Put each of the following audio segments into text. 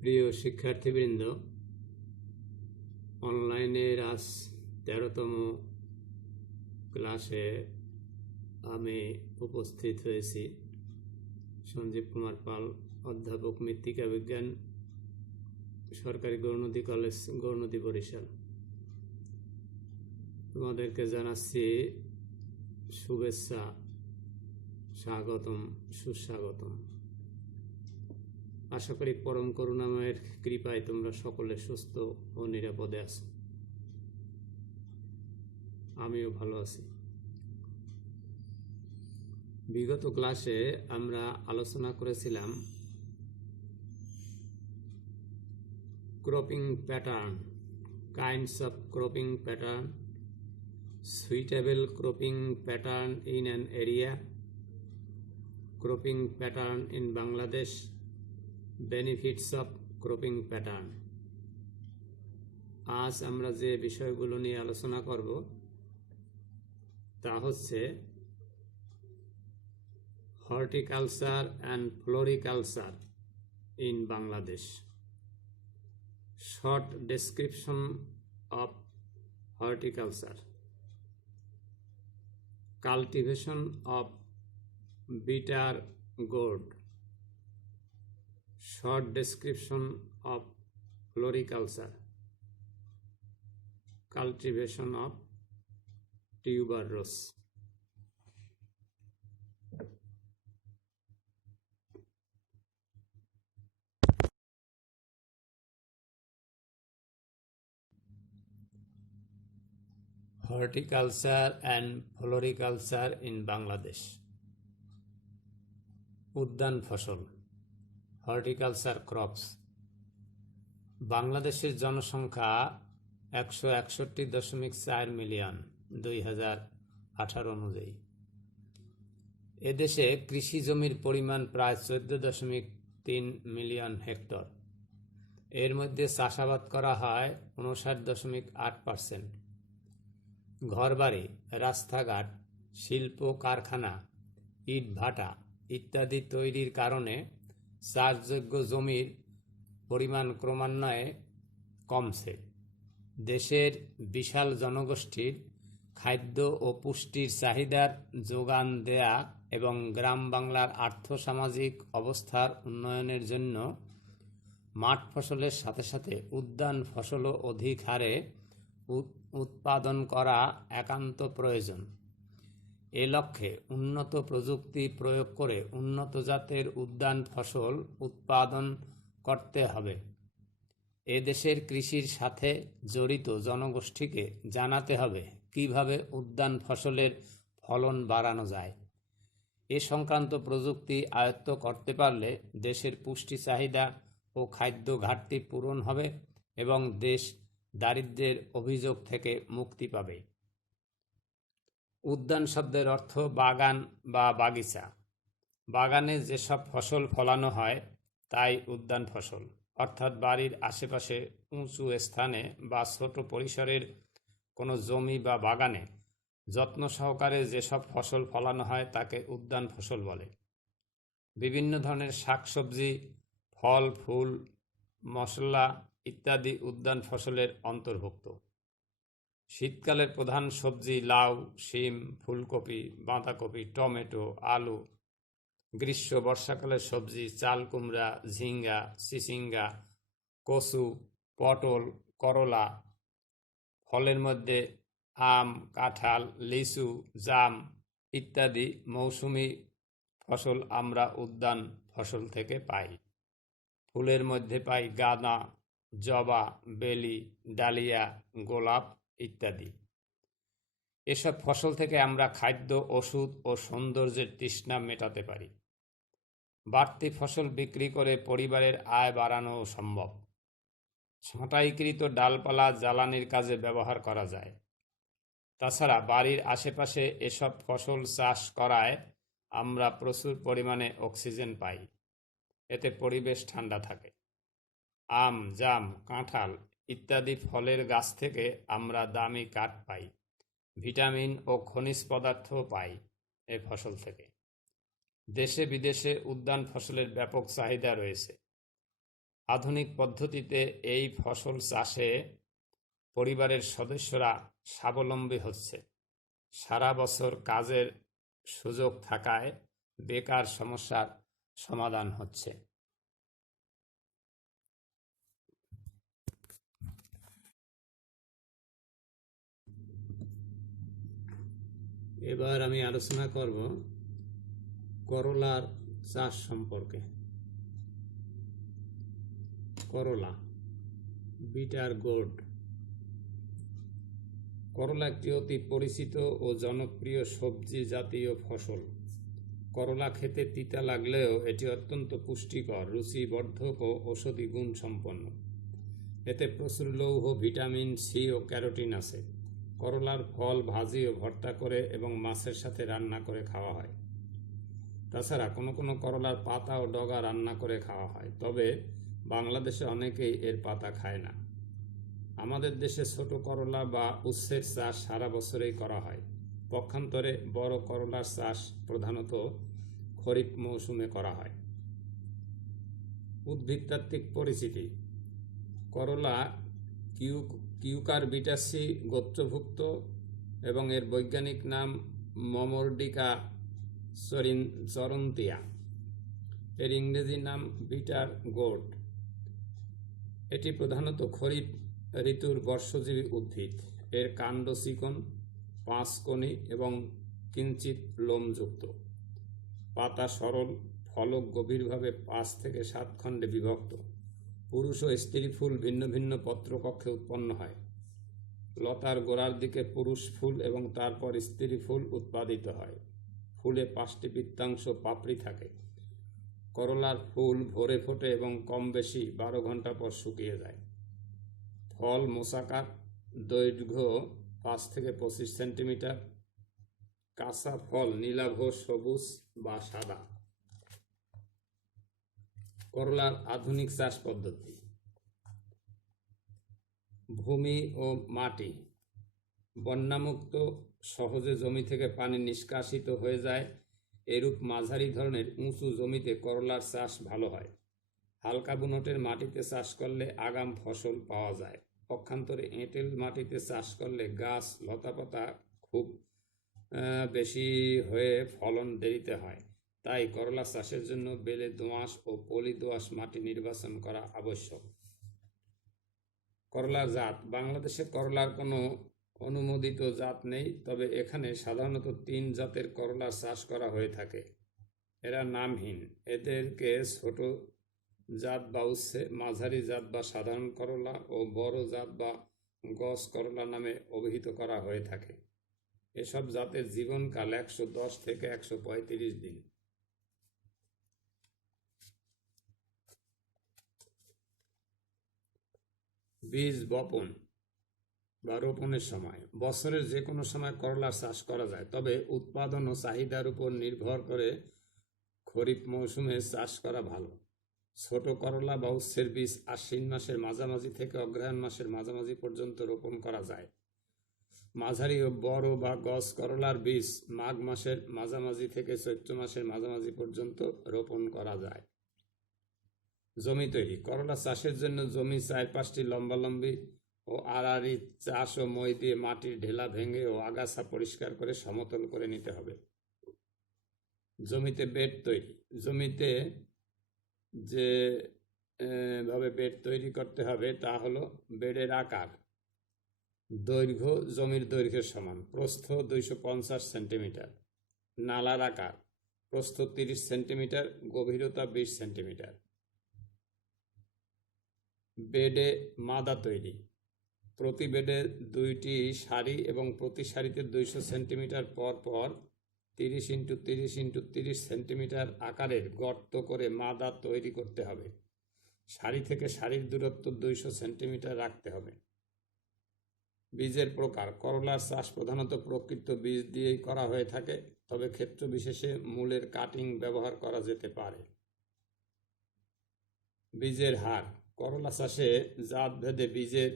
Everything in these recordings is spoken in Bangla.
প্রিয় শিক্ষার্থীবৃন্দ, অনলাইনের আজ 13তম ক্লাসে আমি উপস্থিত হয়েছি। সঞ্জীব কুমার পাল, অধ্যাপক, মৃত্তিকা বিজ্ঞান, সরকারি গৌরনদী কলেজ, গৌরনদী, বরিশাল। তোমাদেরকে জানাচ্ছি শুভেচ্ছা, স্বাগতম, সুস্বাগতম। আশা করি পরম করুণাময়ের কৃপায় তোমরা সকলে সুস্থ ও নিরাপদে আছো। আমিও ভালো আছি। বিগত ক্লাসে আমরা আলোচনা করেছিলাম cropping pattern, kinds of cropping pattern, suitable cropping pattern in an area, cropping pattern in Bangladesh, benefits of cropping pattern. আজ আমরা যে বিষয়গুলো নিয়ে আলোচনা করব তা হচ্ছে horticulture and floriculture in Bangladesh, short description of horticulture, cultivation of bitter gourd, short description of floriculture, cultivation of tuberose. Horticulture and floriculture in Bangladesh. উদ্যান ফসল, হর্টিকালচার ক্রপস। বাংলাদেশের জনসংখ্যা 161.4 মিলিয়ন 2018 অনুযায়ী। এদেশে কৃষি জমির পরিমাণ প্রায় 14.3 মিলিয়ন হেক্টর। এর মধ্যে চাষাবাদ করা হয় 59.8%। ঘরবাড়ি, রাস্তাঘাট, শিল্প কারখানা, ইট ভাটা ইত্যাদি তৈরির কারণে চাষযোগ্য জমির পরিমাণ ক্রমান্বয়ে কমছে। দেশের বিশাল জনগোষ্ঠীর খাদ্য ও পুষ্টির চাহিদার যোগান দেয়া এবং গ্রাম বাংলার আর্থসামাজিক অবস্থার উন্নয়নের জন্য মাঠ ফসলের সাথে সাথে উদ্যান ফসলও অধিক হারে উৎপাদন করা একান্ত প্রয়োজন। এ লক্ষ্যে উন্নত প্রযুক্তি প্রয়োগ করে উন্নত জাতের উদ্যান ফসল উৎপাদন করতে হবে। এ দেশের কৃষির সাথে জড়িত জনগোষ্ঠীকে জানাতে হবে কিভাবে উদ্যান ফসলের ফলন বাড়ানো যায়। এ সংক্রান্ত প্রযুক্তি আয়ত্ত করতে পারলে দেশের পুষ্টি চাহিদা ও খাদ্য ঘাটতি পূরণ হবে এবং দেশ দারিদ্র্যের অভিযোগ থেকে মুক্তি পাবে। উদ্যান শব্দের অর্থ বাগান বা বাগিচা। বাগানে যেসব ফসল ফলানো হয় তাই উদ্যান ফসল, অর্থাৎ বাড়ির আশেপাশে উঁচু স্থানে বা ছোট পরিসরের কোনো জমি বা বাগানে যত্ন সহকারে যেসব ফসল ফলানো হয় তাকে উদ্যান ফসল বলে। বিভিন্ন ধরনের শাকসবজি, ফল, ফুল, মশলা ইত্যাদি উদ্যান ফসলের অন্তর্ভুক্ত। শীতকালের প্রধান সবজি লাউ, শিম, ফুলকপি, বাঁধাকপি, টমেটো, আলু। গ্রীষ্ম বর্ষাকালের সবজি চাল কুমড়া, ঝিঙ্গা, চিচিঙ্গা, কচু, পটল, করলা। ফলের মধ্যে আম, কাঁঠাল, লিচু, জাম ইত্যাদি মৌসুমি ফসল আমরা উদ্যান ফসল থেকে পাই। ফুলের মধ্যে পাই গাঁদা, জবা, বেলি, ডালিয়া, গোলাপ ইত্যাদি। এসব ফসল থেকে আমরা খাদ্য, ওষুধ ও সৌন্দর্যের তৃষ্ণা মেটাতে পারি। বাড়তি ফসল বিক্রি করে পরিবারের আয় বাড়ানো সম্ভব। ছাঁটাইকৃত ডালপালা জ্বালানির কাজে ব্যবহার করা যায়। তাছাড়া বাড়ির আশেপাশে এসব ফসল চাষ করায় আমরা প্রচুর পরিমাণে অক্সিজেন পাই। এতে পরিবেশ ঠান্ডা থাকে। আম, জাম, কাঁঠাল ইত্যাদি ফলের গাছ থেকে আমরা দামি কাঠ পাই। ভিটামিন ও খনিজ পদার্থও পাই এই ফসল থেকে। দেশে বিদেশে উদ্যান ফসলের ব্যাপক চাহিদা রয়েছে। আধুনিক পদ্ধতিতে এই ফসল চাষে পরিবারের সদস্যরা স্বাবলম্বী হচ্ছে। সারা বছর কাজের সুযোগ থাকায় বেকার সমস্যার সমাধান হচ্ছে। এবার আমি আলোচনা করব করলার চাষ সম্পর্কে। করলা, বিটার গোর্ড। করলা একটি অতি পরিচিত ও জনপ্রিয় সবজি জাতীয় ফসল। করলা খেতে তিতা লাগলেও এটি অত্যন্ত পুষ্টিকর, রুচিবর্ধক ও ঔষধি গুণ সম্পন্ন। এতে প্রচুর লৌহ, ভিটামিন সি ও ক্যারোটিন আছে। করলার ফল ভাজি ও ভর্তা করে এবং মাছের সাথে রান্না করে খাওয়া হয়। তাছাড়া কোনো কোনো করলার পাতা ও ডগা রান্না করে খাওয়া হয়, তবে বাংলাদেশে অনেকেই এর পাতা খায় না। আমাদের দেশে ছোট করলা বা উচ্ছের চাষ সারা বছরেই করা হয়। পক্ষান্তরে বড় করলার চাষ প্রধানত খরিফ মৌসুমে করা হয়। উদ্ভিদতাত্ত্বিক পরিচিতি: করলা কিউকারবিটাসি গোত্রভুক্ত এবং এর বৈজ্ঞানিক নাম মমোর্ডিকা চরন্তিয়া। এর ইংরেজি নাম বিটার গোর্ড। এটি প্রধানত খরিফ ঋতুর বর্ষজীবী উদ্ভিদ। এর কাণ্ড চিকন, পাঁচকোণী এবং কিঞ্চিত লোমযুক্ত। পাতা সরল, ফলক গভীরভাবে 5 থেকে 7 খণ্ডে বিভক্ত। পুরুষ ও স্ত্রী ফুল ভিন্ন ভিন্ন পত্রকক্ষে উৎপন্ন হয়। লতার গোড়ার দিকে পুরুষ ফুল এবং তারপর স্ত্রী ফুল উৎপাদিত হয়। ফুলে 5টি বৃত্তাংশ পাপড়ি থাকে। করলার ফুল ভোরে ফোটে এবং কম বেশি 12 ঘন্টা পর শুকিয়ে যায়। ফল মোচাকার, দৈর্ঘ্য 5 থেকে 25 সেন্টিমিটার। কাঁচা ফল নীলাভ, সবুজ বা সাদা। করলার আধুনিক চাষ পদ্ধতি: ভূমি ও মাটি বন্যামুক্ত, সহজে জমি থেকে পানি নিষ্কাশিত হয়ে যায়, এরূপ মাঝারি ধরনের উঁচু জমিতে করলার চাষ ভালো হয়। হালকা বুনটের মাটিতে চাষ করলে আগাম ফসল পাওয়া যায়। পক্ষান্তরে এঁটেল মাটিতে চাষ করলে গাছ লতাপাতা খুব বেশি হয়ে ফলন দেরিতে হয়। তাই করলা চাষের জন্য বেলে দোআঁশ ও পলি দোআঁশ মাটি নির্বাচন করা আবশ্যক। করলার জাত: বাংলাদেশে করলার কোনো অনুমোদিত জাত নেই, তবে এখানে সাধারণত 3 জাতের করলা চাষ করা হয়ে থাকে। এরা নামহীন। এদেরকে ছোট জাত বা উচ্ছে, মাঝারি জাত বা সাধারণ করলা ও বড় জাত বা গস করলা নামে অভিহিত করা হয়ে থাকে। এসব জাতের জীবনকাল 110 থেকে 135 দিন। বীজ বপন বা রোপণের সময়: বছরের যে কোনো সময় করলা চাষ করা যায়, তবে উৎপাদন ও চাহিদার উপর নির্ভর করে খরিফ মৌসুমে চাষ করা ভালো। ছোট করলা বা উচ্ছের বীজ আশ্বিন মাসের মাঝামাঝি থেকে অগ্রহায়ণ মাসের মাঝামাঝি পর্যন্ত রোপণ করা যায়। মাঝারি ও বড় বা গস করলার বীজ মাঘ মাসের মাঝামাঝি থেকে চৈত্র মাসের মাঝামাঝি পর্যন্ত রোপণ করা যায়। জমি তৈরি: করলা চাষের জন্য জমি 4-5টি লম্বালম্বি ও আড়াআড়ি চাষ ও মই দিয়ে মাটির ঢেলা ভেঙে ও আগাছা পরিষ্কার করে সমতল করে নিতে হবে। জমিতে বেড তৈরি: জমিতে যে ভাবে বেড তৈরি করতে হবে তা হলো: বেডের আকার: দৈর্ঘ্য জমির দৈর্ঘ্যের সমান, প্রস্থ 250 সেন্টিমিটার। নালার আকার: প্রস্থ 30 সেন্টিমিটার, গভীরতা 20 সেন্টিমিটার। বেডে মাদা তৈরি: প্রতি বেডে 2টি সারি এবং প্রতি সারিতে 200 সেন্টিমিটার পর পর 30 × 30 × 30 সেন্টিমিটার আকারের গর্ত করে মাদা তৈরি করতে হবে। সারি থেকে সারির দূরত্ব 200 সেন্টিমিটার রাখতে হবে। বীজের প্রকার: করলার চাষ প্রধানত প্রকৃত বীজ দিয়েই করা হয়ে থাকে, তবে ক্ষেত্র বিশেষে মূলের কাটিং ব্যবহার করা যেতে পারে। বীজের হার: করলা চাষে জাত ভেদে বীজের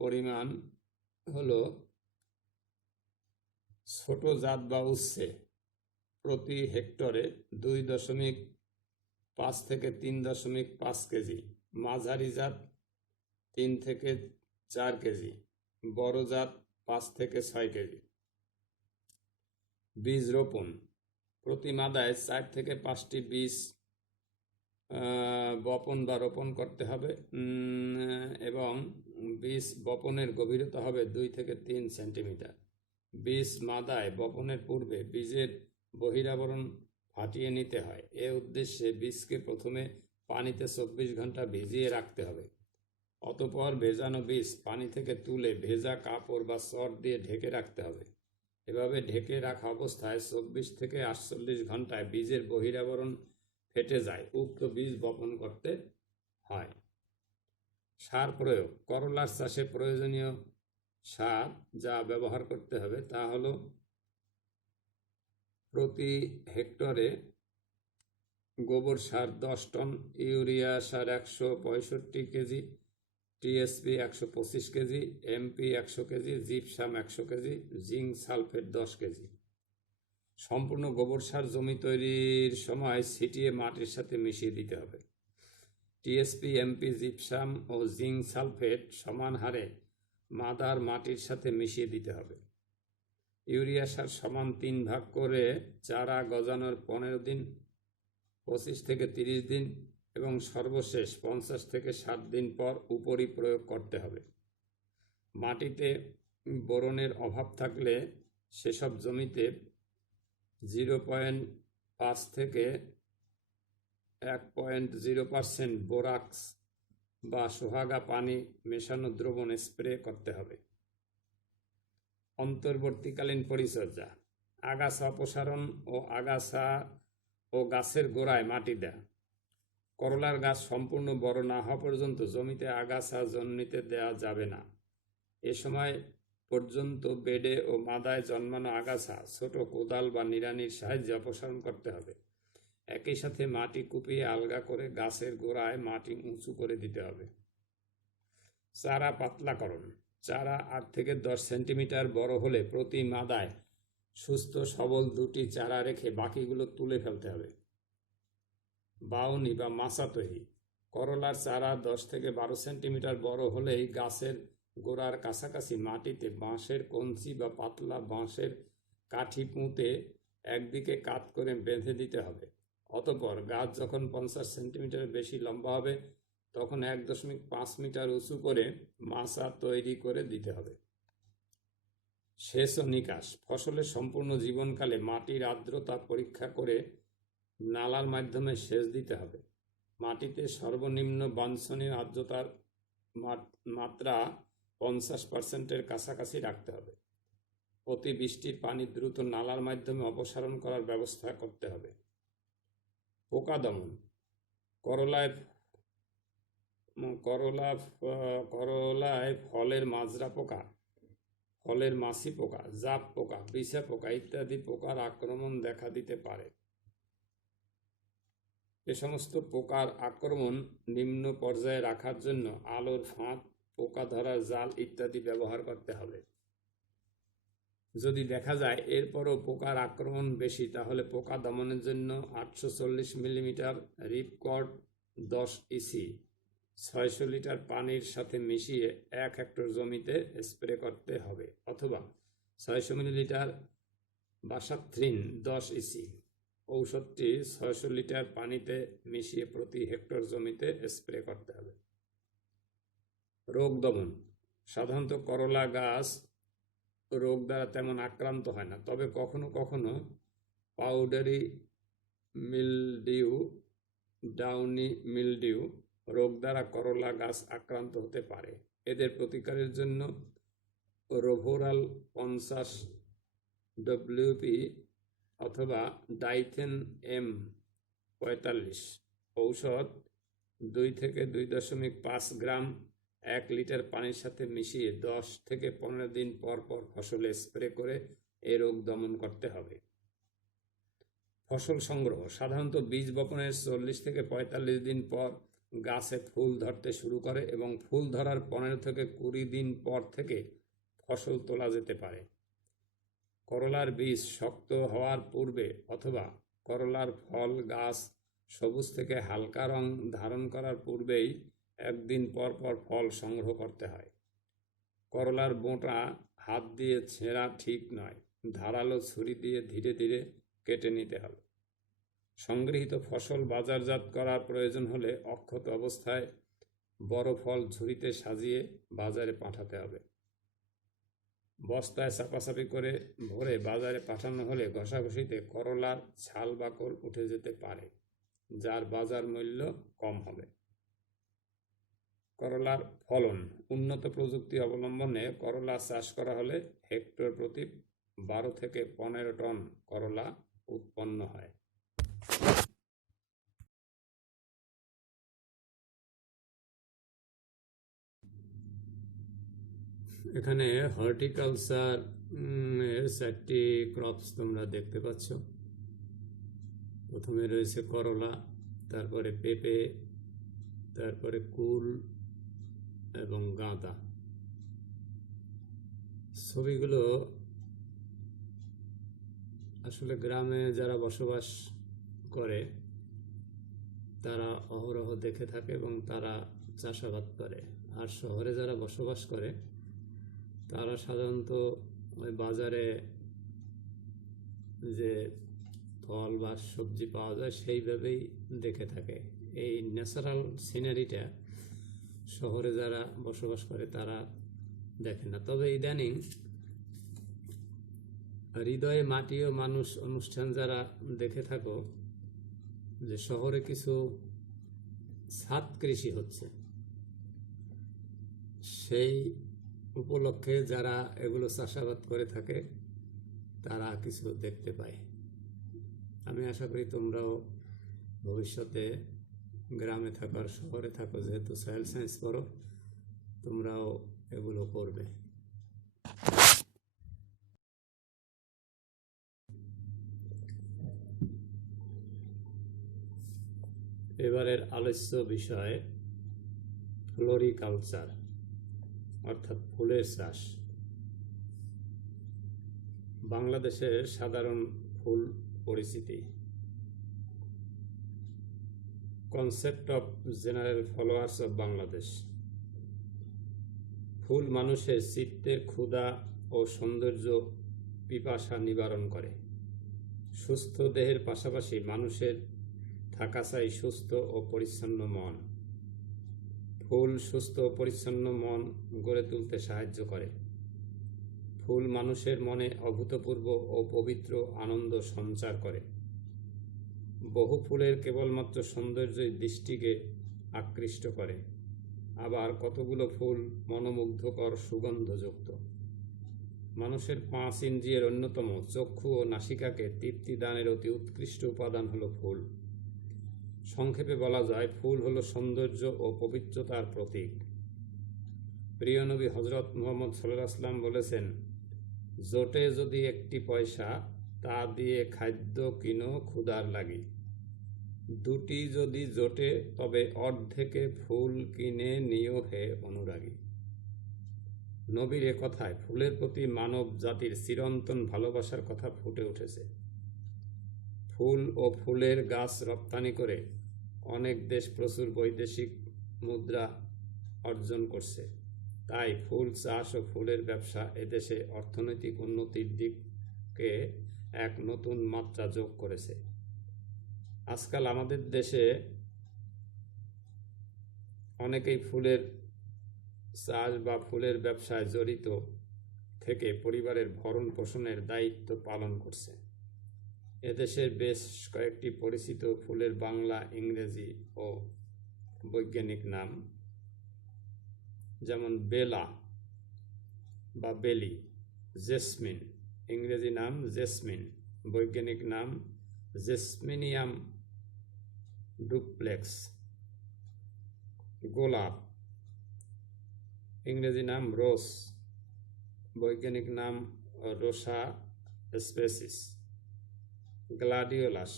পরিমাণ হলো: ছোট জাত বা উচ্ছে প্রতি হেক্টরে 2.5 থেকে 3.5 কেজি, মাঝারি জাত 3 থেকে 4 কেজি, বড় জাত 5 থেকে 6 কেজি। বীজ রোপণ: প্রতি মাদায় 4 থেকে 5টি বীজ বপন বা রোপণ করতে হবে এবং বীজ বপনের গভীরতা হবে 2 থেকে 3 সেন্টিমিটার। বীজ মাদায় বপনের পূর্বে বীজের বহিরাবরণ ফাটিয়ে নিতে হয়। এ উদ্দেশ্যে বীজকে প্রথমে পানিতে 24 ঘন্টা ভিজিয়ে রাখতে হবে। অতঃপর ভেজানো বীজ পানি থেকে তুলে ভেজা কাপড় বা চট দিয়ে ঢেকে রাখতে হবে। এভাবে ঢেকে রাখা অবস্থায় 24 থেকে 48 ঘন্টায় বীজের বহিরাবরণ ফেটে যায়, উক্ত বীজ বপন করতে হয়। সার প্রয়োগ: করলার চাষে প্রয়োজনীয় সার যা ব্যবহার করতে হবে তা হলো প্রতি হেক্টরে গোবর সার 10 টন, ইউরিয়া সার 165 KG, TSP 125 KG, MP 100 KG, gypsum 100 KG, zinc sulphate 10 KG. সম্পূর্ণ গোবর সার জমি তৈরির সময় ছিটিয়ে মাটির সাথে মিশিয়ে দিতে হবে। টিএসপি, এমপি, জিপসাম ও জিঙ্ক সালফেট সমান হারে মাদার মাটির সাথে মিশিয়ে দিতে হবে। ইউরিয়া সার সমান 3 ভাগ করে চারা গজানোর 15 দিন, 25 থেকে 30 দিন এবং সর্বশেষ 50 থেকে 60 দিন পর উপরি প্রয়োগ করতে হবে। মাটিতে বোরনের অভাব থাকলে সেসব জমিতে 0.5 থেকে 1.0% বোরাক্স বা সোহাগা পানি মেশানো দ্রবণ স্প্রে করতে হবে। অন্তর্বর্তীকালীন পরিচর্যা: আগাছা অপসারণ ও আগাছা ও গাছের গোড়ায় মাটি দেয়া। করলার গাছ সম্পূর্ণ বড় না হওয়া পর্যন্ত জমিতে আগাছা জন্মিতে দেওয়া যাবে না। এ সময় পর্যন্ত বেডে ও মাদায় জন্মানো আগাছা ছোট কোদাল বা নিড়ানির সাহায্যে অপসারণ করতে হবে। একই সাথে মাটি কুপিয়ে আলগা করে গাছের গোড়ায় মাটি উঁচু করে দিতে হবে। চারা পাতলাকরণ: চারা 8 থেকে 10 সেন্টিমিটার বড় হলে প্রতি মাদায় সুস্থ সবল 2টি চারা রেখে বাকিগুলো তুলে ফেলতে হবে। বাউনি বা মাচা তৈরি: করলার চারা 10 থেকে 12 সেন্টিমিটার বড় হলেই গাছের গোড়ার কাছাকাছি মাটিতে বাঁশের কঞ্চি বা পাতলা বাঁশের কাঠি পুঁতে একদিকে কাত করে বেঁধে দিতে হবে। অতঃপর গাছ যখন 50 সেন্টিমিটারের বেশি লম্বা হবে তখন 1.5 মিটার উঁচু করে মাচা তৈরি করে দিতে হবে। সেচ ও নিকাশ: ফসলের সম্পূর্ণ জীবনকালে মাটির আর্দ্রতা পরীক্ষা করে নালার মাধ্যমে সেচ দিতে হবে। মাটিতে সর্বনিম্ন বাঞ্ছনীয় আর্দ্রতার মাত্রা 50%-এর কাছাকাছি রাখতে হবে। অতি বৃষ্টির পানি দ্রুত নালার মাধ্যমে অপসারণ করার ব্যবস্থা করতে হবে। পোকা দমন: করলায় ফলের মাজরা পোকা, ফলের মাছি পোকা, জাপ পোকা, বিছা পোকা ইত্যাদি পোকার আক্রমণ দেখা দিতে পারে। এ সমস্ত পোকার আক্রমণ নিম্ন পর্যায়ে রাখার জন্য আলোর ফাঁদ, পোকা ধরার জাল ইত্যাদি ব্যবহার করতে হবে। যদি দেখা যায় এরপরও পোকার আক্রমণ বেশি তাহলে পোকা দমনের জন্য 840 মিলিমিটার রিপকর্ড 10 ইসি 600 লিটার পানির সাথে মিশিয়ে 1 হেক্টর জমিতে স্প্রে করতে হবে, অথবা 600 মিলিলিটার বাসাথ্রিন 10 ইসি ঔষধটি 600 লিটার পানিতে মিশিয়ে প্রতি হেক্টর জমিতে স্প্রে করতে হবে। রোগ দমন: সাধারণত করলা গাছ রোগ দ্বারা তেমন আক্রান্ত হয় না, তবে কখনো কখনো পাউডারি মিলডিউ, ডাউনি মিলডিউ রোগ দ্বারা করলা গাছ আক্রান্ত হতে পারে। এদের প্রতিকারের জন্য রোভোরাল 50 ডব্লিউপি অথবা ডাইথেন M45 ঔষধ 2 থেকে 2.5 গ্রাম 1 লিটার পানির সাথে মিশিয়ে 10 থেকে 15 দিন পর পর ফসলে স্প্রে করে এই রোগ দমন করতে হবে। ফসল সংগ্রহ: সাধারণত বীজ বপনের 40 থেকে 45 দিন পর গাছে ফুল ধরতে শুরু করে এবং ফুল ধরার 15 থেকে 20 দিন পর থেকে ফসল তোলা যেতে পারে। করলার বীজ শক্ত হওয়ার পূর্বে অথবা করলার ফল গাছ সবুজ থেকে হালকা রং ধারণ করার পূর্বেই একদিন পর পর ফল সংগ্রহ করতে হয়। করলার বোঁটা হাত দিয়ে ছেঁড়া ঠিক নয়, ধারালো ছুরি দিয়ে ধীরে ধীরে কেটে নিতে হবে। সংগৃহীত ফসল বাজারজাত করার প্রয়োজন হলে অক্ষত অবস্থায় বড় ফল ঝুড়িতে সাজিয়ে বাজারে পাঠাতে হবে। বস্তায় চাপাচাপি করে ভরে বাজারে পাঠানো হলে ঘষাঘষিতে করলার ছাল বাকল উঠে যেতে পারে, যার বাজার মূল্য কম হবে। করলার ফলন। উন্নত প্রযুক্তি অবলম্বনে করলা চাষ করা হলে হেক্টর প্রতি 12 থেকে 15 টন করলা উৎপন্ন হয়। এখানে হর্টিকালচার এর 4টি ক্রপস তোমরা দেখতে পাচ্ছ। প্রথমে রয়েছে করলা, তারপরে পেঁপে, তারপরে কুল এবং গাঁদা। ছবিগুলো আসলে গ্রামে যারা বসবাস করে তারা অহরহ দেখে থাকে এবং তারা চাষাবাদ করে। আর শহরে যারা বসবাস করে তারা সাধারণত ওই বাজারে যে ফল বা সবজি পাওয়া যায় সেইভাবেই দেখে থাকে। এই ন্যাচারাল সিনারিটা শহরে যারা বসবাস করে তারা দেখে না। তবে ইদানিং হৃদয়ে মাটি ও মানুষ অনুষ্ঠান যারা দেখে থাকো, যে শহরে কিছু ছাদ কৃষি হচ্ছে, সেই উপলক্ষে যারা এগুলো চাষাবাদ করে থাকে তারা কিছু দেখতে পায়। আমি আশা করি তোমরাও ভবিষ্যতে গ্রামে থাকো আর শহরে থাকো, যেহেতু সয়েল সায়েন্স পড়ো, তোমরাও এগুলো করবে। এবারের আলোচ্য বিষয় ফ্লোরিকালচার, অর্থাৎ ফুলের চাষ। বাংলাদেশের সাধারণ ফুল পরিচিতি। Concept of general followers of Bangladesh. ফুল মানুষের চিত্তের ক্ষুধা ও সৌন্দর্য পিপাসা নিবারণ করে। সুস্থ দেহের পাশাপাশি মানুষের থাকা চাই সুস্থ ও পরিচ্ছন্ন মন। ফুল সুস্থ ও পরিচ্ছন্ন মন গড়ে তুলতে সাহায্য করে। ফুল মানুষের মনে অভূতপূর্ব ও পবিত্র আনন্দ সঞ্চার করে। বহু ফুলের কেবলমাত্র সৌন্দর্যই দৃষ্টিকে আকৃষ্ট করে, আবার কতগুলো ফুল মনোমুগ্ধকর সুগন্ধযুক্ত। মানুষের 5 ইন্দ্রিয়ের অন্যতম চক্ষু ও নাসিকাকে তৃপ্তি দানের অতি উৎকৃষ্ট উপাদান হলো ফুল। সংক্ষেপে বলা যায়, ফুল হলো সৌন্দর্য ও পবিত্রতার প্রতীক। প্রিয় নবী হজরত মুহাম্মদ সাল্লাল্লাহু আলাইহি ওয়াসাল্লাম বলেছেন, জোটে যদি 1টি পয়সা, তা দিয়ে খাদ্য কিনো ক্ষুধার লাগি। 2টি যদি জোটে, তবে অর্ধেকে ফুল কিনে নিও হে অনুরাগী। নবীর এ কথায় ফুলের প্রতি মানব জাতির চিরন্তন ভালোবাসার কথা ফুটে উঠেছে। ফুল ও ফুলের গাছ রপ্তানি করে অনেক দেশ প্রচুর বৈদেশিক মুদ্রা অর্জন করছে। তাই ফুল চাষ ও ফুলের ব্যবসা এদেশে অর্থনৈতিক উন্নতির দিকে এক নতুন মাত্রা যোগ করেছে। আজকাল আমাদের দেশে অনেকেই ফুলের চাষ বা ফুলের ব্যবসায় জড়িত থেকে পরিবারের ভরণ পোষণের দায়িত্ব পালন করছে। এদেশের বেশ কয়েকটি পরিচিত ফুলের বাংলা, ইংরেজি ও বৈজ্ঞানিক নাম, যেমন বেলা বা বেলি, জেসমিন, ইংরেজি নাম জেসমিন, বৈজ্ঞানিক নাম জেসমিনিয়াম ডুপ্লেক্স। গোলাপ, ইংরেজি নাম রোজ, বৈজ্ঞানিক নাম Rosa species. Gladiolus,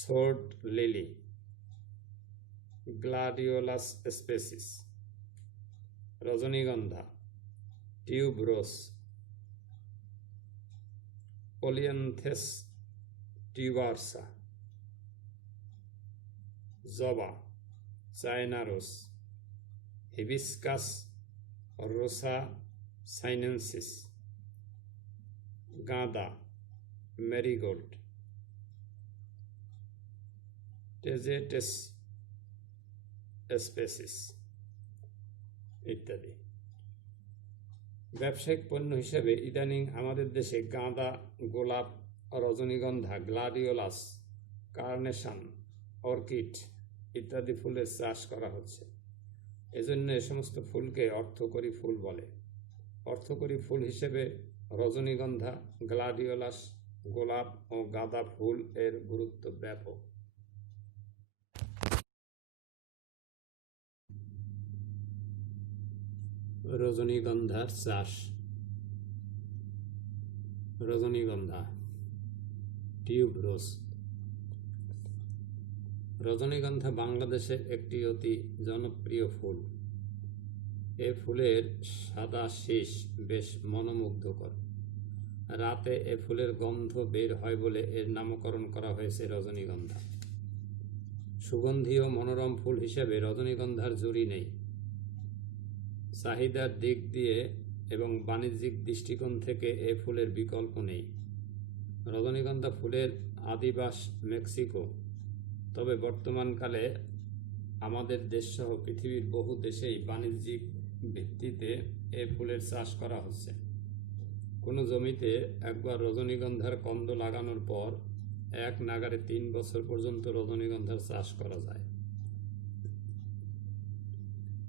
sword lily, gladiolus species. রজনীগন্ধা, টিউবরোস, পোলিয়ান্থেস টিউবারসা। জবা, China rose, hibiscus Rosa sinensis, গাঁদা, ম্যারিগোল্ড, টেজেটেস স্পেসিস ইত্যাদি। ব্যবসায়িক পণ্য হিসেবে ইদানিং আমাদের দেশে গাঁদা, গোলাপ, রজনীগন্ধা, গ্লাডিওলাস, কার্নেশন, অর্কিড ইত্যাদি ফুলের চাষ করা হচ্ছে। এজন্য এ সমস্ত ফুলকে অর্থকরী ফুল বলে। অর্থকরী ফুল হিসেবে রজনীগন্ধা, গ্লাডিওলাস, গোলাপ ও গাঁদা ফুল এর গুরুত্ব ব্যাপক। রজনীগন্ধার চাষ। রজনীগন্ধা, টিউবরোজ। রজনীগন্ধা বাংলাদেশের একটি অতি জনপ্রিয় ফুল। এ ফুলের সাদা শীষ বেশ মনোমুগ্ধকর। রাতে এ ফুলের গন্ধ বের হয় বলে এর নামকরণ করা হয়েছে রজনীগন্ধা। সুগন্ধি ও মনোরম ফুল হিসেবে রজনীগন্ধার জুড়ি নেই। চাহিদার দিক দিয়ে এবং বাণিজ্যিক দৃষ্টিকোণ থেকে এ ফুলের বিকল্প নেই। রজনীগন্ধা ফুলের আদিবাস মেক্সিকো, তবে বর্তমানকালে আমাদের দেশসহ পৃথিবীর বহু দেশেই বাণিজ্যিক ভিত্তিতে এ ফুলের চাষ করা হচ্ছে। কোনো জমিতে একবার রজনীগন্ধার কন্দ লাগানোর পর এক নাগাড়ে 3 বছর পর্যন্ত রজনীগন্ধার চাষ করা যায়।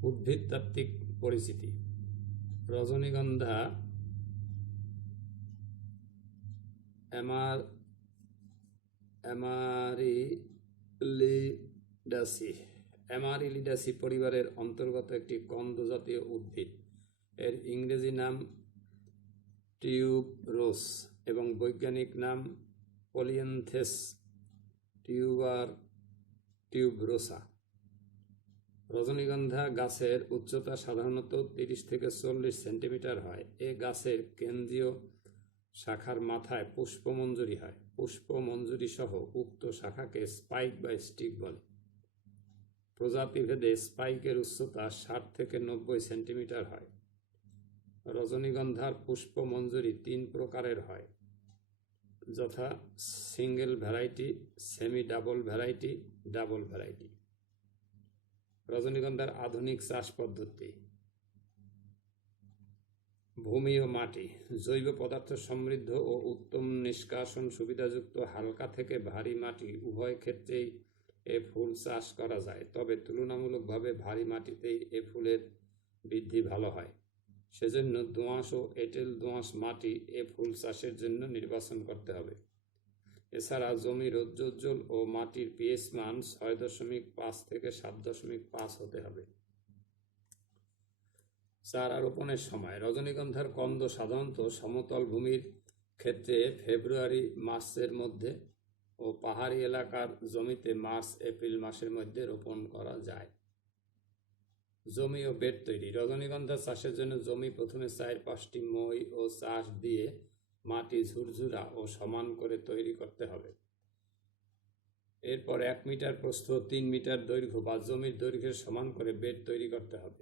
উদ্ভিদতাত্ত্বিক পরিচিতি। রজনীগন্ধা অ্যামারিলিডাসি পরিবারের অন্তর্গত একটি কন্দ জাতীয় উদ্ভিদ। এর ইংরেজি নাম টিউবরোস এবং বৈজ্ঞানিক নাম পলিয়ান্থেস টিউবরোসা। রজনীগন্ধা গাছের উচ্চতা সাধারণত 30 থেকে 40 সেন্টিমিটার হয়। এ গাছের কেন্দ্রীয় শাখার মাথায় পুষ্পমঞ্জরি হয়। পুষ্পমঞ্জরি সহ উক্ত শাখাকে স্পাইক বা স্টিক বলে। প্রজাতিভেদে স্পাইকের উচ্চতা 60 থেকে 90 সেন্টিমিটার হয়। রজনীগন্ধার পুষ্পমঞ্জরি 3 প্রকারের হয়, যথা single variety, semi double variety, double variety. রজনীগন্ধার আধুনিক চাষ পদ্ধতি। ভূমি ও মাটি। জৈব পদার্থ সমৃদ্ধ ও উত্তম নিষ্কাশন সুবিধাযুক্ত হালকা থেকে ভারী মাটি উভয় ক্ষেত্রেই এ ফুল চাষ করা যায়, তবে তুলনামূলকভাবে ভারী মাটিতেই এ ফুলের বৃদ্ধি ভালো হয়। সেজন্য দোআঁশ ও এঁটেল দোআঁশ মাটি এ ফুল চাষের জন্য নির্বাচন করতে হবে। এছাড়া জমির রৌদ্রোজ্জ্বল ও মাটির পিএইচ মান 6.5 থেকে 7.5 হতে হবে। চারা রোপণের সময়। রজনীগন্ধার কন্দ সাধারণত সমতল ভূমির ক্ষেত্রে ফেব্রুয়ারি মার্চের মধ্যে ও পাহাড়ি এলাকার জমিতে মার্চ-এপ্রিল মাসের মধ্যে রোপণ করা যায়। জমি ও বেড তৈরি। রজনীগন্ধা চাষের জন্য জমি প্রথমে 4-5টি মই ও চাষ দিয়ে মাটি ঝুরঝুরা ও সমান করে তৈরি করতে হবে। এরপর 1 মিটার প্রস্থ, 3 মিটার দৈর্ঘ্য বা জমির দৈর্ঘ্যের সমান করে বেড তৈরি করতে হবে।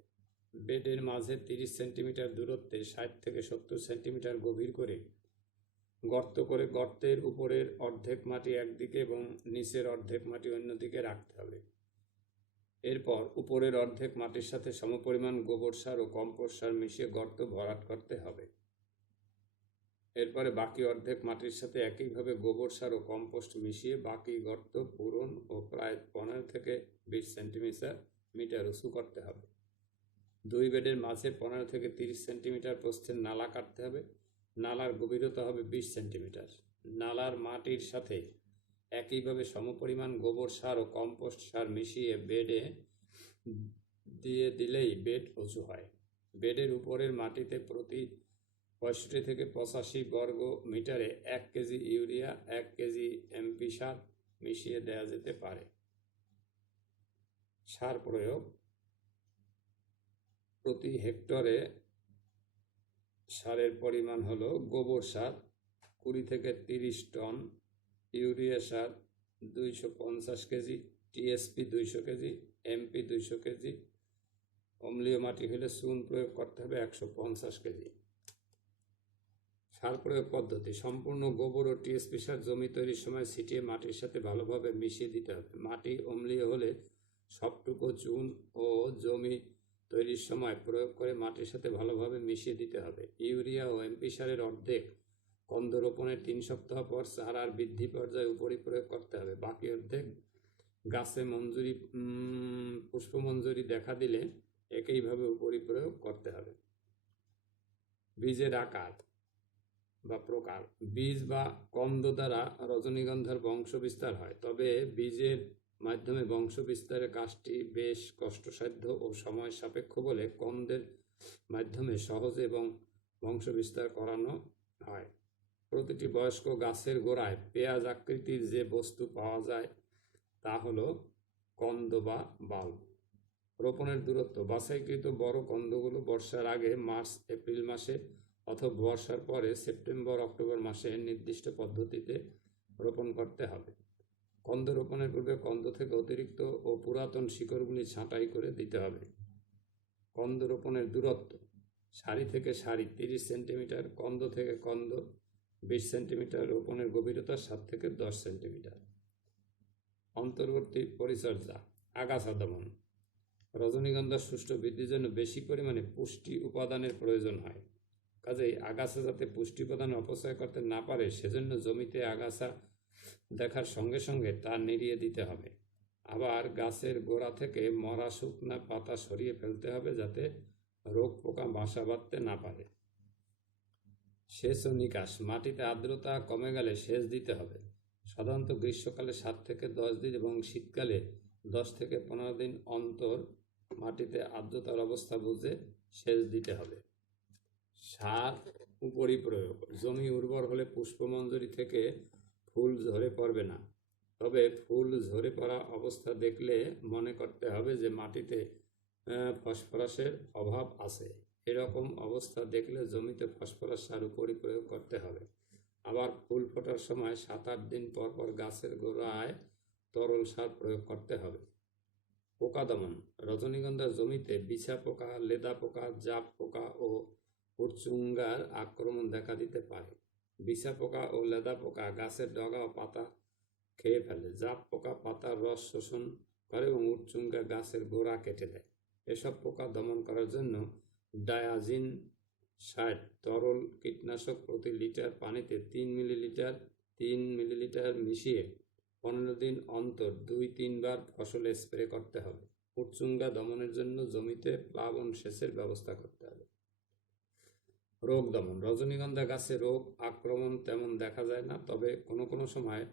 বেডের মাঝে 30 সেন্টিমিটার দূরত্বে 60 থেকে 70 সেন্টিমিটার গভীর করে গর্ত করে গর্তের উপরের অর্ধেক মাটি একদিকে এবং নিচের অর্ধেক মাটি অন্যদিকে রাখতে হবে। এরপর উপরের অর্ধেক মাটির সাথে সমপরিমাণ গোবর সার ও কম্পোস্ট সার মিশিয়ে গর্ত ভরাট করতে হবে। এরপরে বাকি অর্ধেক মাটির সাথে একইভাবে গোবর সার ও কম্পোস্ট মিশিয়ে বাকি গর্ত পূরণ ও প্রায় 15 থেকে 20 সেন্টিমিটার উঁচু করতে হবে। 2 বেডের মাঝে 15 থেকে 30 সেন্টিমিটার প্রস্থের নালা কাটতে হবে। নালার গভীরতা হবে 20 সেন্টিমিটার। নালার মাটির সাথে একইভাবে সমপরিমাণ গোবর সার ও কম্পোস্ট সার মিশিয়ে বেডে দিয়ে দিলেই বেড উঁচু হয়। বেডের উপরের মাটিতে প্রতি 65 থেকে 85 বর্গ মিটারে 1 কেজি ইউরিয়া, 1 কেজি এমপি সার মিশিয়ে দেওয়া যেতে পারে। সার প্রয়োগ। প্রতি হেক্টরে সারের পরিমাণ হলো গোবর সার 20 থেকে 30 টন, ইউরিয়া সার 250 কেজি, টিএসপি 200 কেজি, এমপি 200 কেজি অম্লীয় মাটি হলে চুন প্রয়োগ করতে হবে 150 কেজি। সার প্রয়োগ পদ্ধতি: সম্পূর্ণ গোবর ও টিএসপি সার জমি তৈরির সময় ছিটিয়ে মাটির সাথে ভালোভাবে মিশিয়ে দিতে হবে। মাটি অম্লীয় হলে সবটুকু চুন ও জমি তৈরির সময় প্রয়োগ করে মাটির সাথে ভালোভাবে মিশিয়ে দিতে হবে। ইউরিয়া ও এমপি সারের অর্ধেক কন্দ রোপণের 3 সপ্তাহ পর চারার বৃদ্ধি পর্যায়ে উপরি প্রয়োগ করতে হবে। বাকি অর্ধেক গাছে পুষ্পমঞ্জরি দেখা দিলে একইভাবে উপরি প্রয়োগ করতে হবে। বীজের আকার বা প্রকার: বীজ বা কন্দ দ্বারা রজনীগন্ধার বংশ বিস্তার হয়, তবে বীজের মাধ্যমে বংশ বিস্তারের কাজটি বেশ কষ্টসাধ্য ও সময় সাপেক্ষ বলে কন্দের মাধ্যমে সহজে এবং বংশ বিস্তার করানো হয়। প্রতিটি বয়স্ক গাছের গোড়ায় পেঁয়াজ আকৃতির যে বস্তু পাওয়া যায় তা হলো কন্দ বা বাল্ব। রোপণের দূরত্ব: বাছাইকৃত বড় কন্দগুলো বর্ষার আগে মার্চ এপ্রিল মাসে অথবা বর্ষার পরে সেপ্টেম্বর অক্টোবর মাসে নির্দিষ্ট পদ্ধতিতে রোপণ করতে হবে। কন্দ রোপণের পূর্বে কন্দ থেকে অতিরিক্ত ও পুরাতন শিকড়গুলি ছাঁটাই করে দিতে হবে। কন্দ রোপণের দূরত্ব: সারি থেকে সারি 30 সেন্টিমিটার, কন্দ থেকে কন্দ 20 সেন্টিমিটার, রোপণের গভীরতা 7 থেকে 10 সেন্টিমিটার। অন্তর্বর্তী পরিচর্যা: আগাছা দমন: রজনীগন্ধার সুষ্ঠু বৃদ্ধির জন্য বেশি পরিমাণে পুষ্টি উপাদানের প্রয়োজন হয়। কাজেই আগাছা যাতে পুষ্টি উপাদান অপচয় করতে না পারে সেজন্য জমিতে আগাছা দেখার সঙ্গে সঙ্গে তা নিড়িয়ে দিতে হবে। আবার গাছের গোড়া থেকে মরা শুকনা পাতা সরিয়ে ফেলতে হবে যাতে রোগ পোকা বাসা বাঁধতে না পারে। সেচ ও নিকাশ: মাটিতে আর্দ্রতা কমে গেলে সেচ দিতে হবে। সাধারণত গ্রীষ্মকালে 7 থেকে 10 দিন এবং শীতকালে 10 থেকে 15 দিন অন্তর মাটিতে আর্দ্রতার অবস্থা বুঝে সেচ দিতে হবে। সার উপরি প্রয়োগ: জমি উর্বর হলে পুষ্পমঞ্জরি থেকে ফুল ঝরে পড়বে না, তবে ফুল ঝরে পড়া অবস্থা দেখলে মনে করতে হবে যে মাটিতে ফসফরাসের অভাব আছে। এরকম অবস্থা দেখলে জমিতে ফসফরাস সার উপরি প্রয়োগ করতে হবে। আবার ফুল ফোটার সময় 7-8 দিন পর পর গাছের গোড়ায় তরল সার প্রয়োগ করতে হবে। পোকা দমন: রজনীগন্ধার জমিতে বিছা পোকা, লেদা পোকা, জাপ পোকা ও উড়চুঙ্গার আক্রমণ দেখা দিতে পারে। বিছা পোকা ও লেদা পোকা গাছের ডগা ও পাতা খেয়ে ফেলে। জাপ পোকা পাতার রস শোষণ করে এবং উড়চুঙ্গা গাছের গোড়া কেটে দেয়। এসব পোকা দমন করার জন্য ডায়াজিন 60 তরল কীটনাশক প্রতি লিটার পানিতে 3 মিলিলিটার মিশিয়ে 15 দিন অন্তর 2-3 বার ফসলে স্প্রে করতে হবে। উড়চুঙ্গা দমনের জন্য জমিতে প্লাবন সেচের ব্যবস্থা করতে হবে। রোগ দমন: রজনীগন্ধা গাছে রোগ আক্রমণ তেমন দেখা যায় না, তবে কোনো কোনো সময়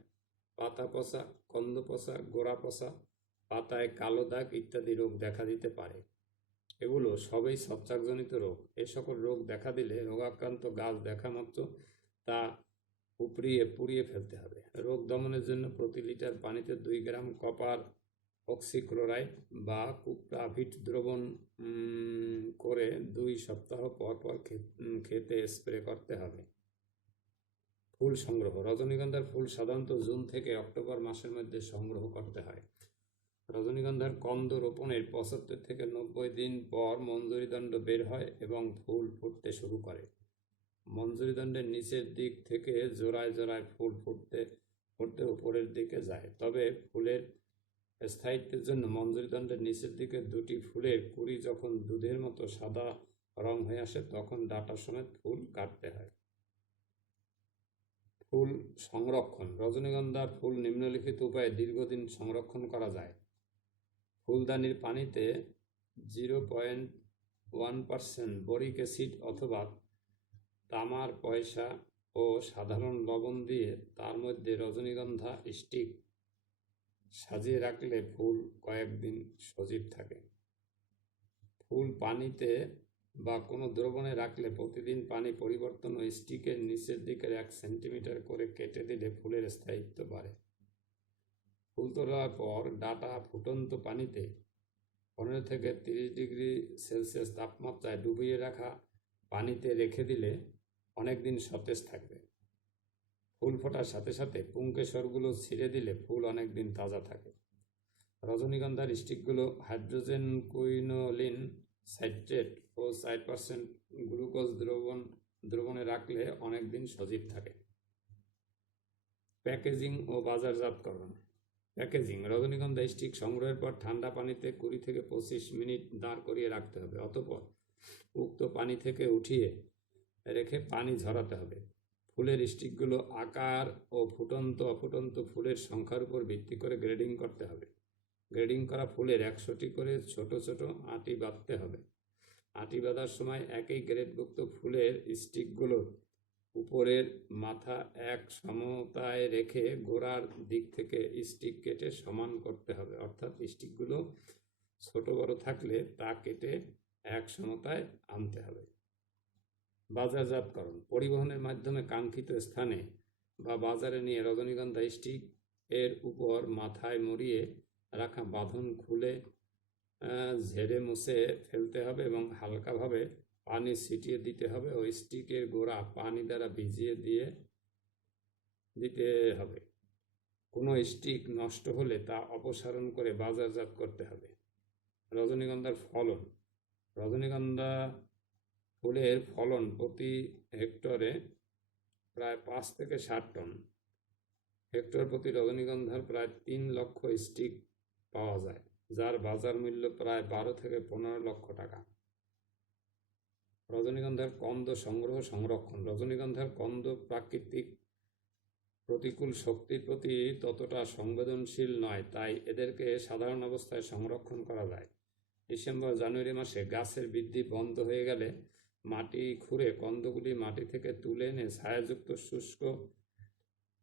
পাতা পচা, কন্দ পচা, গোড়া পচা, পাতায় কালো দাগ ইত্যাদি রোগ দেখা দিতে পারে। এগুলো সবই ছত্রাকজনিত রোগ। এ সকল রোগ দেখা দিলে রোগাক্রান্ত গাছ দেখা মাত্র তা পুড়িয়ে ফেলতে হবে। রোগ দমনের জন্য প্রতি লিটার পানিতে 2 গ্রাম কপার অক্সিক্লোরাইড বা কুপ্রাভিট দ্রবণ করে 2 সপ্তাহ পর পর খেতে স্প্রে করতে হবে। ফুল সংগ্রহ: রজনীগন্ধার ফুল সাধারণত জুন থেকে অক্টোবর মাসের মধ্যে সংগ্রহ করতে হয়। রজনীগন্ধার কন্দ রোপণের 75 থেকে 90 দিন পর মঞ্জরিদণ্ড বের হয় এবং ফুল ফুটতে শুরু করে। মঞ্জরিদণ্ডের নিচের দিক থেকে জোড়ায় জোড়ায় ফুল ফুটতে ফুটতে উপরের দিকে যায়, তবে ফুলের স্থায়িত্বের জন্য মঞ্জরিদণ্ডের নিচের দিকে 2টি ফুলের কুঁড়ি যখন দুধের মতো সাদা রং হয়ে আসে তখন ডাঁটা সমেত ফুল কাটতে হয়। ফুল সংরক্ষণ: রজনীগন্ধার ফুল নিম্নলিখিত উপায়ে দীর্ঘদিন সংরক্ষণ করা যায়। ফুলদানির পানিতে 0.1% বরিক অ্যাসিড অথবা তামার পয়সা ও সাধারণ লবণ দিয়ে তার মধ্যে রজনীগন্ধা স্টিক সাজিয়ে রাখলে ফুল কয়েকদিন সজীব থাকে। ফুল পানিতে বা কোনো দ্রবণে রাখলে প্রতিদিন পানি পরিবর্তন ও স্টিকের নিচের দিকের 1 সেন্টিমিটার করে কেটে দিলে ফুলের স্থায়িত্ব বাড়ে। ফুল তোলার পর ডাঁটা ফুটন্ত পানিতে 15 থেকে 30 ডিগ্রি সেলসিয়াস তাপমাত্রায় ডুবিয়ে রাখা পানিতে রেখে দিলে অনেক দিন সতেজ থাকবে। ফুল ফোটার সাথে সাথে পুংকেশরগুলো ছিঁড়ে দিলে ফুল অনেক দিন তাজা থাকে। রজনীগন্ধার স্টিকগুলো হাইড্রোজেন কুইনোলিন সাইট্রেট ও 4% গ্লুকোজ দ্রবণে রাখলে অনেক দিন সজীব থাকে। প্যাকেজিং ও বাজারজাতকরণ। প্যাকেজিং: রজনীগন্ধা স্টিক সংগ্রহের পর ঠান্ডা পানিতে 20 থেকে 25 মিনিট দাঁড় করিয়ে রাখতে হবে। অতঃপর উক্ত পানি থেকে উঠিয়ে রেখে পানি ঝরাতে হবে। ফুলের স্টিকগুলো আকার ও ফুটন্ত অফুটন্ত ফুলের সংখ্যার উপর ভিত্তি করে গ্রেডিং করতে হবে। গ্রেডিং করা ফুলের 100টি করে ছোট ছোট আঁটি বাঁধতে হবে। আঁটি বাঁধার সময় একই গ্রেডভুক্ত ফুলের স্টিকগুলোর উপরের মাথা এক সমতায় রেখে গোড়ার দিক থেকে স্টিক কেটে সমান করতে হবে। অর্থাৎ স্টিকগুলো ছোট বড় থাকলে তা কেটে এক সমতায় আনতে হবে। বাজারজাতকরণ: পরিবহনের মাধ্যমে কাঙ্ক্ষিত স্থানে বা বাজারে নিয়ে রজনীগন্ধা স্টিক এর উপর মাথায় মরিয়ে রাখা বাঁধন খুলে ঝেড়ে মুছে ফেলতে হবে এবং হালকাভাবে পানি ছিটিয়ে দিতে হবে ও স্টিকের গোড়া পানি দ্বারা ভিজিয়ে দিতে হবে। কোনো স্টিক নষ্ট হলে তা অপসারণ করে বাজারজাত করতে হবে। রজনীগন্ধার ফলন: রজনীগন্ধা ফুলের ফলন প্রতি হেক্টরে প্রায় 5 থেকে 7 টন। হেক্টর প্রতি রজনীগন্ধার প্রায় 3 লক্ষ স্টিক পাওয়া যায়, যার বাজার মূল্য প্রায় 12 থেকে 15 লক্ষ টাকা। রজনীগন্ধার কন্দ সংগ্রহ সংরক্ষণ: রজনীগন্ধার কন্দ প্রাকৃতিক প্রতিকূল শক্তির প্রতি ততটা সংবেদনশীল নয়, তাই এদেরকে সাধারণ অবস্থায় সংরক্ষণ করা যায়। ডিসেম্বর-জানুয়ারি মাসে গাছের বৃদ্ধি বন্ধ হয়ে গেলে মাটি খুঁড়ে কন্দগুলি মাটি থেকে তুলে এনে ছায়াযুক্ত শুষ্ক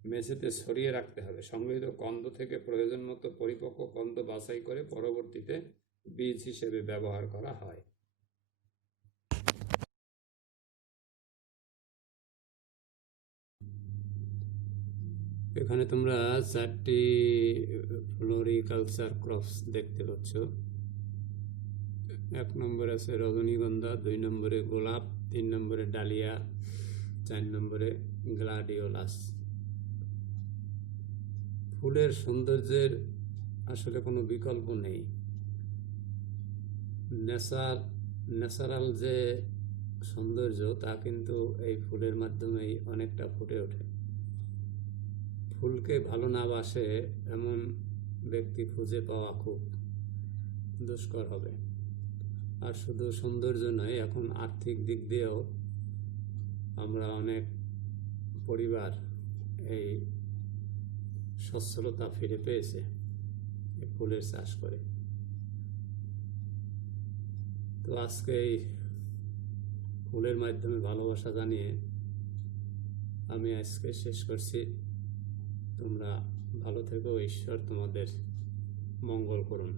মেঝেতে ছড়িয়ে রাখতে হবে। সংগৃহীত কন্দ থেকে প্রয়োজন মতো পরিপক্ক কন্দ বাছাই করে পরবর্তীতে বীজ হিসেবে ব্যবহার করা হয়। এখানে তোমরা 4টি ফ্লোরিকালচার ক্রপস দেখতে পাচ্ছ। 1 নম্বরে আছে রজনীগন্ধা, 2 নম্বরে গোলাপ, 3 নম্বরে ডালিয়া, 4 নম্বরে গ্লাডিওলাস। ফুলের সৌন্দর্যের আসলে কোনো বিকল্প নেই। ন্যাচারাল যে সৌন্দর্য তা কিন্তু এই ফুলের মাধ্যমেই অনেকটা ফুটে ওঠে। ফুলকে ভালো না বাসে এমন ব্যক্তি খুঁজে পাওয়া খুব দুষ্কর হবে। আর শুধু সৌন্দর্য নয়, এখন আর্থিক দিক দিয়েও আমরা অনেক পরিবার এই সচ্ছলতা ফিরে পেয়েছে এই ফুলের চাষ করে। তো আজকে এই ফুলের মাধ্যমে ভালোবাসা জানিয়ে আমি আজকে শেষ করছি। তোমরা ভালো থেকো, ঈশ্বর তোমাদের মঙ্গল করুন।